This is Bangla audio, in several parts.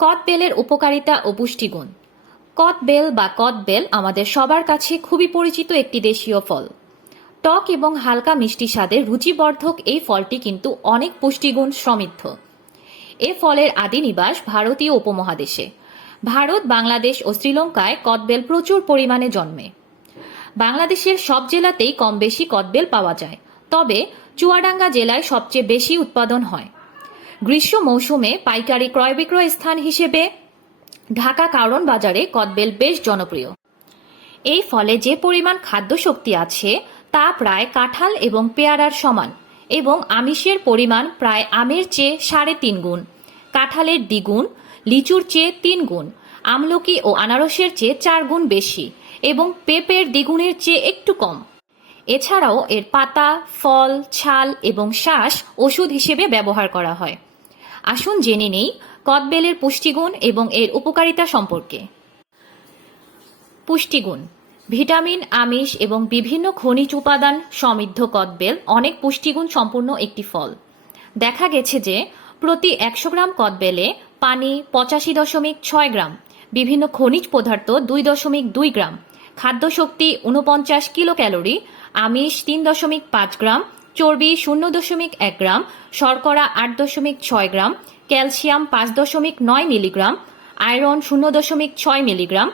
কদবেলের উপকারিতা ও পুষ্টিগুণ। কদবেল বা কদবেল আমাদের সবার কাছে খুবই পরিচিত একটি দেশীয় ফল। টক এবং হালকা মিষ্টি স্বাদের রুচিবর্ধক এই ফলটি কিন্তু অনেক পুষ্টিগুণ সমৃদ্ধ। এ ফলের আদি নিবাস ভারতীয় উপমহাদেশে। ভারত, বাংলাদেশ ও শ্রীলঙ্কায় কদবেল প্রচুর পরিমাণে জন্মে। বাংলাদেশের সব জেলাতেই কম বেশি কদবেল পাওয়া যায়, তবে চুয়াডাঙ্গা জেলায় সবচেয়ে বেশি উৎপাদন হয়। গ্রীষ্ম মৌসুমে পাইকারি ক্রয় বিক্রয় স্থান হিসেবে ঢাকা কারওয়ান বাজারে কদবেল বেশ জনপ্রিয়। এই ফলে যে পরিমাণ খাদ্য শক্তি আছে তা প্রায় কাঁঠাল এবং পেয়ারার সমান, এবং আমিষের পরিমাণ প্রায় আমের চেয়ে 3.5 গুণ, কাঁঠালের দ্বিগুণ, লিচুর চেয়ে 3 গুণ, আমলকি ও আনারসের চেয়ে 4 গুণ বেশি এবং পেঁপের দ্বিগুণের চেয়ে একটু কম। এছাড়াও এর পাতা, ফল, ছাল এবং শাঁস ওষুধ হিসেবে ব্যবহার করা হয়। আসুন জেনে নেই কদবেলের পুষ্টিগুণ এবং এর উপকারিতা সম্পর্কে। পুষ্টিগুণ। ভিটামিন, আমিষ এবং বিভিন্ন খনিজ উপাদান সমৃদ্ধ কদবেল অনেক পুষ্টিগুণ সম্পন্ন একটি ফল। দেখা গেছে যে প্রতি 100 গ্রাম কদবেলে পানি 85.6 গ্রাম, বিভিন্ন খনিজ পদার্থ 2.2 গ্রাম, খাদ্য শক্তি 49 কিলো ক্যালোরি, আমিষ 3.5 গ্রাম, চর্বি 0.1 গ্রাম, শর্করা 8.6 gram, calcium 5.9 milligram, iron 0.6 milligram,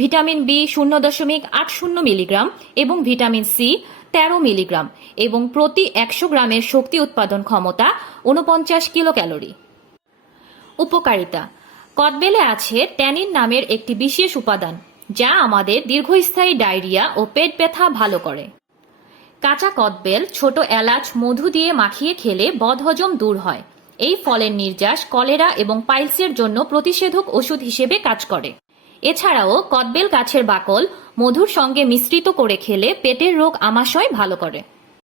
vitamin B 0.80 milligram এবং ভিটামিন সি 13 মিলিগ্রাম, এবং প্রতি 100 গ্রামের শক্তি উৎপাদন ক্ষমতা 49 কিলো ক্যালোরি। উপকারিতা। কদবেলে আছে ট্যানিন নামের একটি বিশেষ উপাদান, যা আমাদের দীর্ঘস্থায়ী ডায়রিয়া ও পেট ব্যথা ভালো করে। কাঁচা কদবেল ছোট এলাচ মধু দিয়ে মাখিয়ে খেলে বদহজম দূর হয়। এই ফলের নির্যাস কলেরা এবং পাইলসের জন্য প্রতিষেধক ওষুধ হিসেবে কাজ করে। এছাড়াও কদবেল গাছের বাকল মধুর সঙ্গে মিশ্রিত করে খেলে পেটের রোগ আমাশয় ভালো করে।